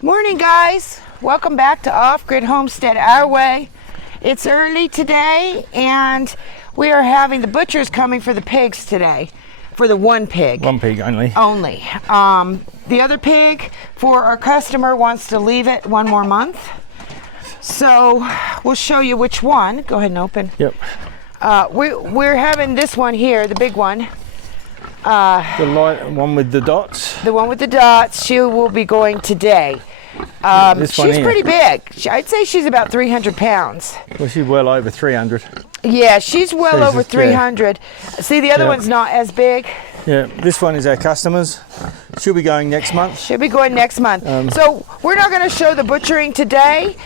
Morning, guys. Welcome back to Off-Grid Homestead Our Way. It's early today, and we are having the butchers coming for the pigs today. For the one pig. One pig only. Only. The other pig, for our customer, wants to leave it one more month. So we'll show you which one. Go ahead and open. Yep. We're having this one here, the big one. The light one with the dots. The one with the dots. She will be going today. She's pretty big. I'd say she's about 300 pounds. Well, she's well over 300. Yeah, she's well over 300. See, the other one's not as big. Yeah, this one is our customers. She'll be going next month. She'll be going next month. So we're not going to show the butchering today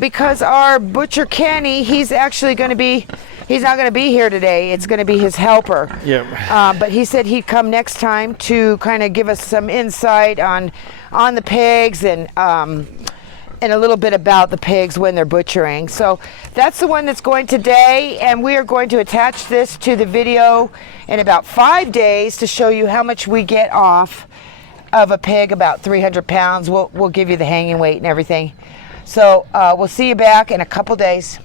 because our butcher Kenny, he's actually going to be, he's not going to be here today. It's going to be his helper. Yep. But he said he'd come next time to kind of give us some insight on the pigs and a little bit about the pigs when they're butchering. So that's the one that's going today, and we are going to attach this to the video in about 5 days to show you how much we get off of a pig, about 300 pounds. We'll give you the hanging weight and everything. So we'll see you back in a couple days.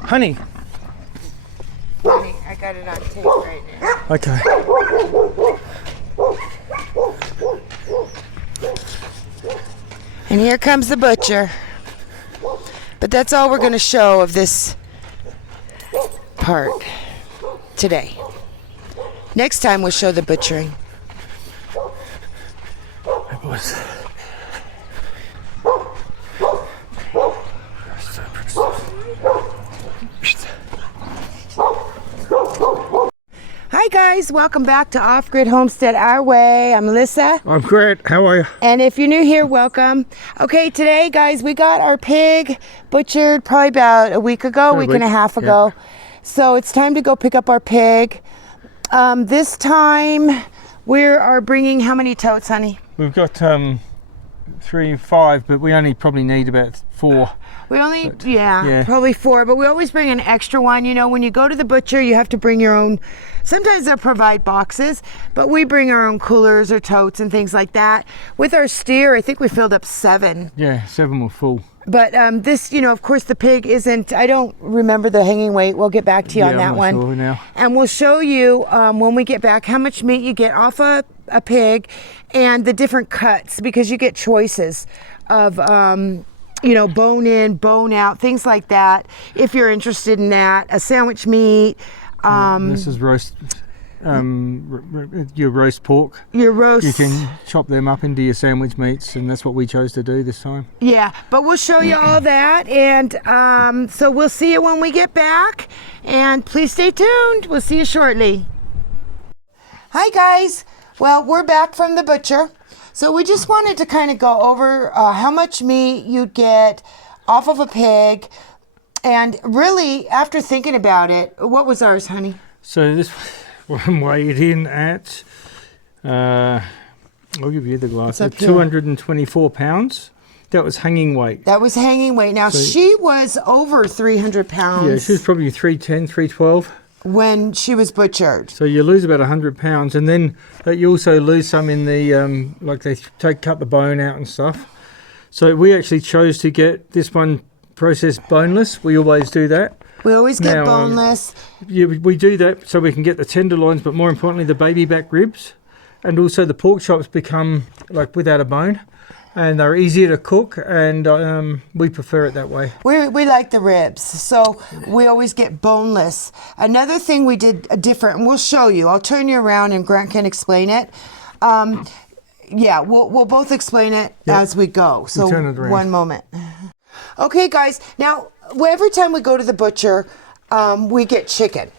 Honey. Honey, I got it on tape right now. Okay. And here comes the butcher. But that's all we're going to show of this part today. Next time we'll show the butchering. Hey, boys. Hi guys, welcome back to Off-Grid Homestead Our Way. I'm Melissa. I'm great. How are you? And if you're new here, welcome. Okay, today guys, we got our pig butchered probably about a week ago, week and a half ago. Yeah. So it's time to go pick up our pig. This time we are bringing how many totes, honey? We've got 3, 5, but we only probably need about 4. We only, probably 4, but we always bring an extra one. You know, when you go to the butcher, you have to bring your own. Sometimes they'll provide boxes, but we bring our own coolers or totes and things like that. With our steer, I think we filled up 7. Yeah, 7 were full. But this, you know, of course the pig isn't, I don't remember the hanging weight. We'll get back to you on that one. Sure now. And we'll show you when we get back how much meat you get off a pig and the different cuts, because you get choices of, you know, bone in, bone out, things like that. If you're interested in that, a sandwich meat. This is roast, your roast pork. Your roast. You can chop them up into your sandwich meats, and that's what we chose to do this time. Yeah, but we'll show you all that, and so we'll see you when we get back. And please stay tuned. We'll see you shortly. Hi guys. Well, we're back from the butcher. So we just wanted to kind of go over how much meat you'd get off of a pig. And really, after thinking about it, what was ours, honey? So this one weighed in at, I'll give you the glass, at 224 pounds. That was hanging weight. That was hanging weight. Now, she was over 300 pounds. Yeah, she was probably 310, 312. When she was butchered. So you lose about 100 pounds, and then you also lose some in the, like they cut the bone out and stuff. So we actually chose to get this one processed boneless. We always do that. We always get boneless. We do that so we can get the tenderloins, but more importantly the baby back ribs, and also the pork chops become like without a bone. And they're easier to cook, and we prefer it that way. We like the ribs, so we always get boneless. Another thing we did different, and we'll show you. I'll turn you around and Grant can explain it. Yeah, we'll both explain it as we go. So turn it around. One moment. Okay, guys. Now, every time we go to the butcher, we get chicken.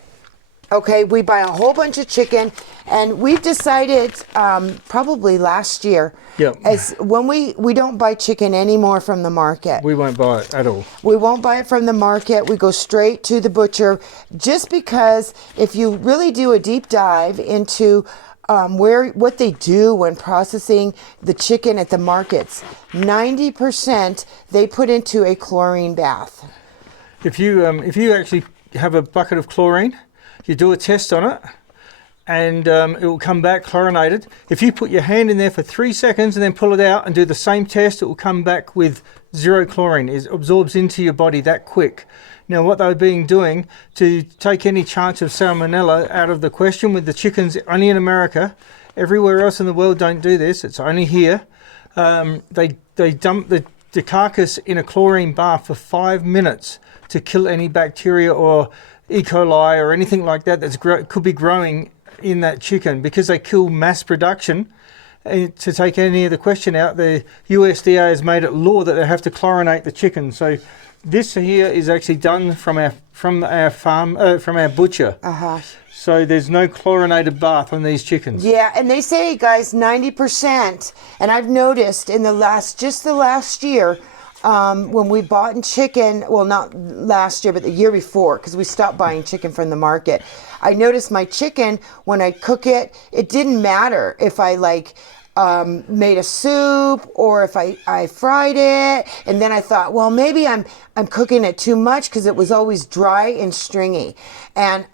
Okay, we buy a whole bunch of chicken, and we've decided probably last year, as when we don't buy chicken anymore from the market. We won't buy it at all. We won't buy it from the market. We go straight to the butcher, just because if you really do a deep dive into what they do when processing the chicken at the markets, 90% they put into a chlorine bath. If you actually have a bucket of chlorine, you do a test on it, and it will come back chlorinated. If you put your hand in there for 3 seconds and then pull it out and do the same test, it will come back with 0 chlorine. It absorbs into your body that quick. Now, what they've been doing to take any chance of salmonella out of the question with the chickens, only in America, everywhere else in the world don't do this, it's only here. They dump the carcass in a chlorine bath for 5 minutes to kill any bacteria or E. coli or anything like that could be growing in that chicken, because they kill mass production. And to take any of the question out, the USDA has made it law that they have to chlorinate the chicken. So this here is actually done from our farm, from our butcher. So there's no chlorinated bath on these chickens. Yeah, and they say, guys, 90%. And I've noticed in the last year, when we bought in chicken, well, not last year, but the year before, because we stopped buying chicken from the market. I noticed my chicken, when I cook it, it didn't matter if I made a soup or if I fried it. And then I thought, well, maybe I'm cooking it too much, because it was always dry and stringy. And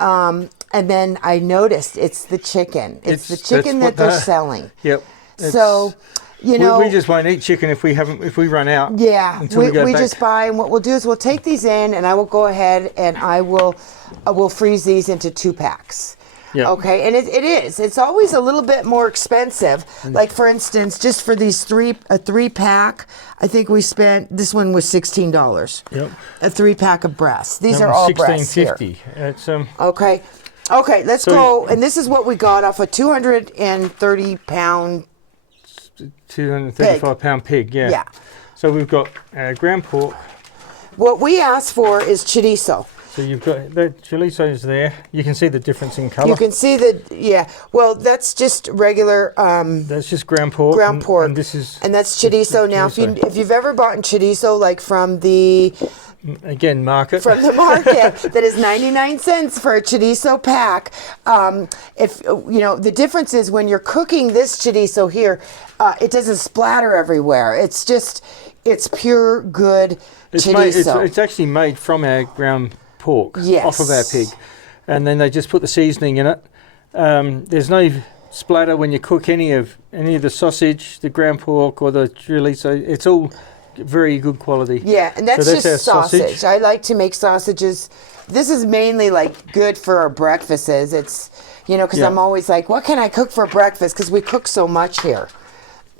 then I noticed it's the chicken. It's the chicken that they're selling. Yep. So, you know, we just won't eat chicken if we run out. Yeah, we just buy, and what we'll do is we'll take these in, and I will go ahead and I will freeze these into 2 packs. Yeah. Okay, and it's always a little bit more expensive. Like, for instance, just for these 3 pack, I think we spent, this one was $16. Yep. A 3 pack of breasts. These are all breasts here. $16.50. It's Okay, let's go. And this is what we got off a 230 pound 235 pound pig, yeah. Yeah. So we've got ground pork. What we asked for is chorizo. So you've got the chorizo's there. You can see the difference in colour. You can see well, that's just regular. That's just ground pork. Ground pork. And this is. And that's chorizo. Now, if you've ever bought chorizo, like from the market, that is 99 cents for a chorizo pack. If you know, the difference is when you're cooking this chorizo here, it doesn't splatter everywhere. It's pure good chorizo. It's actually made from our ground pork, off of our pig, and then they just put the seasoning in it. There's no splatter when you cook any of the sausage, the ground pork, or the chorizo. It's all very good quality. Yeah, and that's just sausage. I like to make sausages. This is mainly like good for our breakfasts. It's, you know, because I'm always like, what can I cook for breakfast? Because we cook so much here.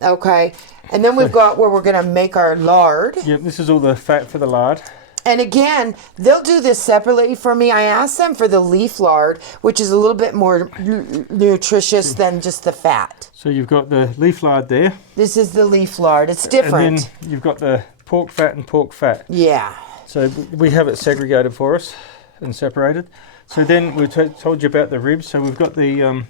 Okay, and then we've got where we're going to make our lard. Yep, this is all the fat for the lard. And again, they'll do this separately for me. I asked them for the leaf lard, which is a little bit more nutritious than just the fat. So you've got the leaf lard there. This is the leaf lard. It's different. And then you've got the pork fat and pork fat. Yeah. So we have it segregated for us and separated. So then we told you about the ribs. So we've got the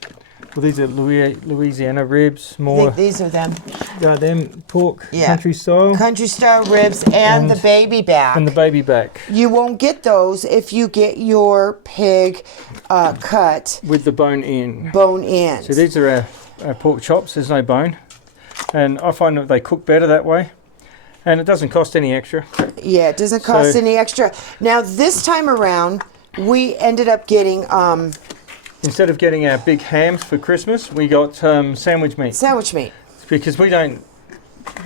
these are Louisiana ribs. More. I think these are them. Them pork, country style. Country style ribs and the baby back. And the baby back. You won't get those if you get your pig cut. With the bone in. Bone in. So these are our pork chops. There's no bone. And I find that they cook better that way. And it doesn't cost any extra. Yeah, it doesn't cost any extra. Now, this time around, we ended up getting... instead of getting our big hams for Christmas, we got sandwich meat. Sandwich meat. Because we don't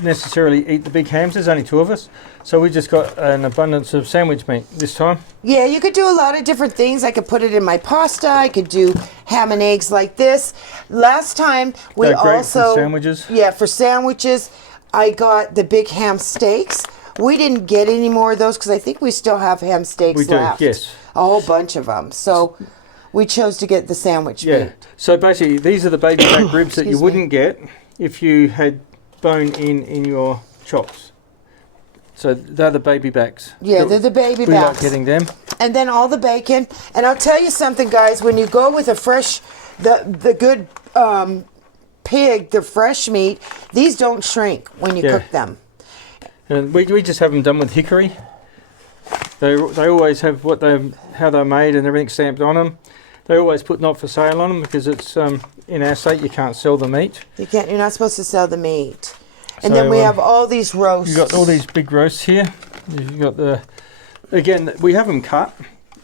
necessarily eat the big hams. There's only 2 of us. So we just got an abundance of sandwich meat this time. Yeah, you could do a lot of different things. I could put it in my pasta. I could do ham and eggs like this. Last time, we They're great also... for sandwiches. Yeah, for sandwiches, I got the big ham steaks. We didn't get any more of those because I think we still have ham steaks left. We do, yes. A whole bunch of them. So we chose to get the sandwich meat. So basically, these are the baby back ribs that you wouldn't get if you had bone in your chops. So they're the baby backs. Yeah, they're the baby backs. We like getting them. And then all the bacon. And I'll tell you something, guys. When you go with a fresh, the good pig, the fresh meat, these don't shrink when you cook them. And we just have them done with hickory. They always have how they're made and everything stamped on them. They always put not for sale on them because it's in our state you can't sell the meat. You can't. You're not supposed to sell the meat. And then we have all these roasts. You've got all these big roasts here. You've got again, we have them cut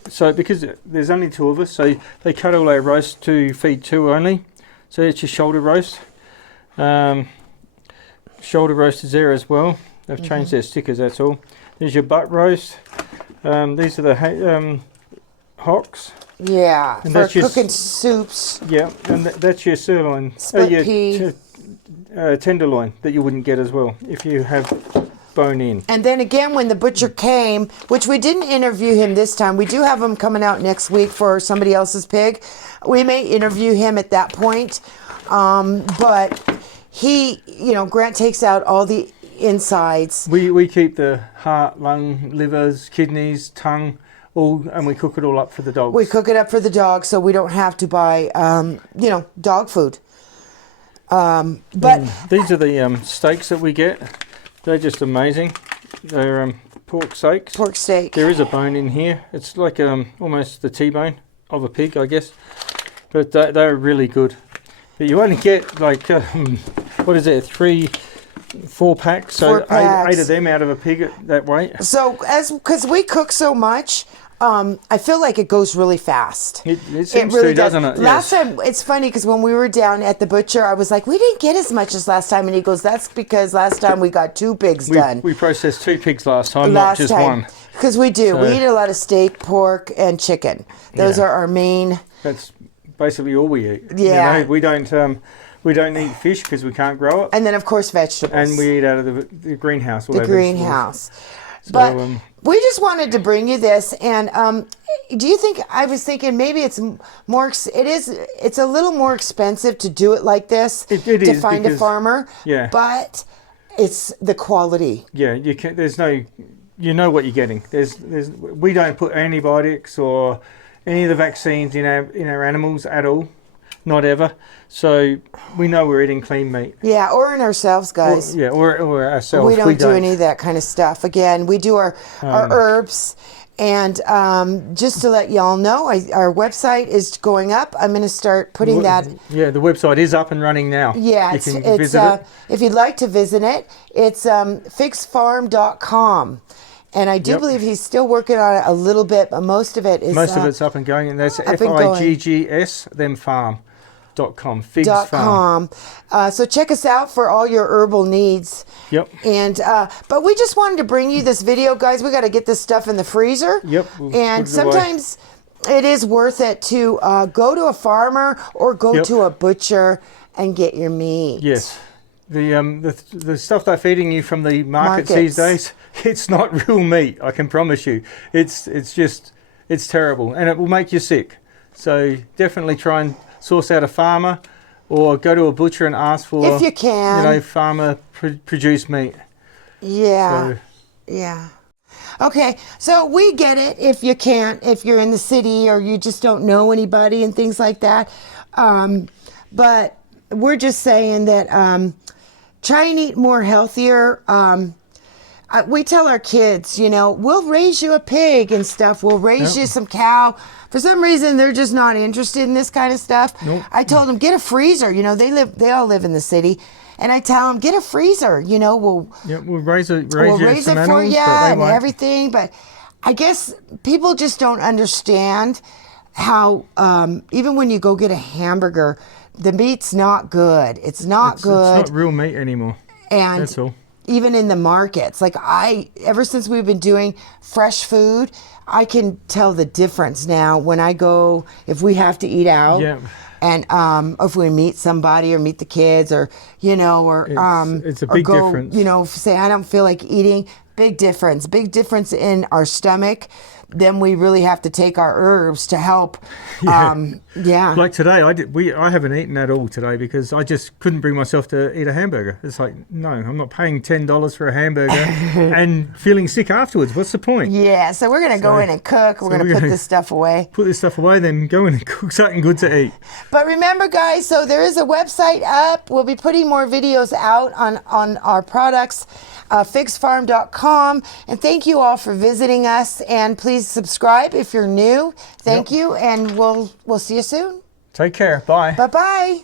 so because there's only 2 of us, so they cut all our roast to feed 2 only. So it's your shoulder roast. Shoulder roast is there as well. They've changed their stickers, that's all. There's your butt roast. These are the hocks. Yeah, And for that's your cooking soups. Yeah, and that's your sirloin. Split your pea. Tenderloin that you wouldn't get as well if you have bone in. And then again, when the butcher came, which we didn't interview him this time, we do have him coming out next week for somebody else's pig. We may interview him at that point. But he, Grant takes out all the insides. We keep the heart, lung, livers, kidneys, tongue, all, and we cook it all up for the dogs. We cook it up for the dog, so we don't have to buy, dog food. But these are the steaks that we get. They're just amazing. They're pork steaks. Pork steak. There is a bone in here. It's like almost the T-bone of a pig, I guess. But they're really good. But you only get like, 4 packs, so 8 of them out of a pig that way. So because we cook so much, I feel like it goes really fast. It seems really to, doesn't it? Last time, it's funny because when we were down at the butcher, I was like, we didn't get as much as last time. And he goes, that's because last time we got 2 pigs done. We processed 2 pigs last time, not just one. Because we do. So, we eat a lot of steak, pork, and chicken. Those are our main... That's basically all we eat. Yeah. We don't eat fish because we can't grow it. And then, of course, vegetables. And we eat out of the greenhouse. The greenhouse. But we just wanted to bring you this. And do you think, I was thinking maybe it's more, it's a little more expensive to do it like this. It to is find a farmer. Yeah. But it's the quality. Yeah, there's no, you know what you're getting. We don't put antibiotics or any of the vaccines in our animals at all. Not ever. So we know we're eating clean meat. Yeah, or in ourselves, guys. Or ourselves. We don't do any of that kind of stuff. Again, we do our herbs. And just to let y'all know, our website is going up. I'm going to start putting that. Yeah, the website is up and running now. Yeah, you can visit it. If you'd like to visit it, it's figsfarm.com. And I do believe he's still working on it a little bit, but most of it is... Most of it's up and going, and that's FIGGS, then farm.com, figsfarm. So check us out for all your herbal needs. Yep. And but we just wanted to bring you this video, guys. We got to get this stuff in the freezer. Yep. And sometimes it is worth it to go to a farmer or go to a butcher and get your meat. Yes. The stuff they're feeding you from the markets these days, it's not real meat, I can promise you. It's terrible, and it will make you sick. So definitely try and source out a farmer, or go to a butcher and ask for, if you can, farmer produced meat. Yeah. Yeah. Okay, so we get it if you can't, if you're in the city or you just don't know anybody and things like that. But we're just saying that try and eat more healthier. We tell our kids, we'll raise you a pig and stuff. We'll raise you some cow. For some reason, they're just not interested in this kind of stuff. Nope. I told them, get a freezer. They all live in the city. And I tell them, get a freezer. We'll raise it for you and everything. But I guess people just don't understand how, even when you go get a hamburger, the meat's not good. It's not good. It's not real meat anymore. And that's all. Even in the markets, ever since we've been doing fresh food, I can tell the difference now when I go, if we have to eat out. Yeah. And if we meet somebody or meet the kids or, it's a big difference. Say I don't feel like eating, big difference in our stomach. Then we really have to take our herbs to help. Like today, I haven't eaten at all today because I just couldn't bring myself to eat a hamburger. It's like, no, I'm not paying $10 for a hamburger and feeling sick afterwards. What's the point? Yeah, so we're going to go in and cook. We're going to put this stuff away. Put this stuff away, then go in and cook something good to eat. But remember, guys, so there is a website up. We'll be putting more videos out on our products. figsfarm.com, and thank you all for visiting us, and please subscribe if you're new. Thank you, and we'll see you soon. Take care. Bye. Bye-bye.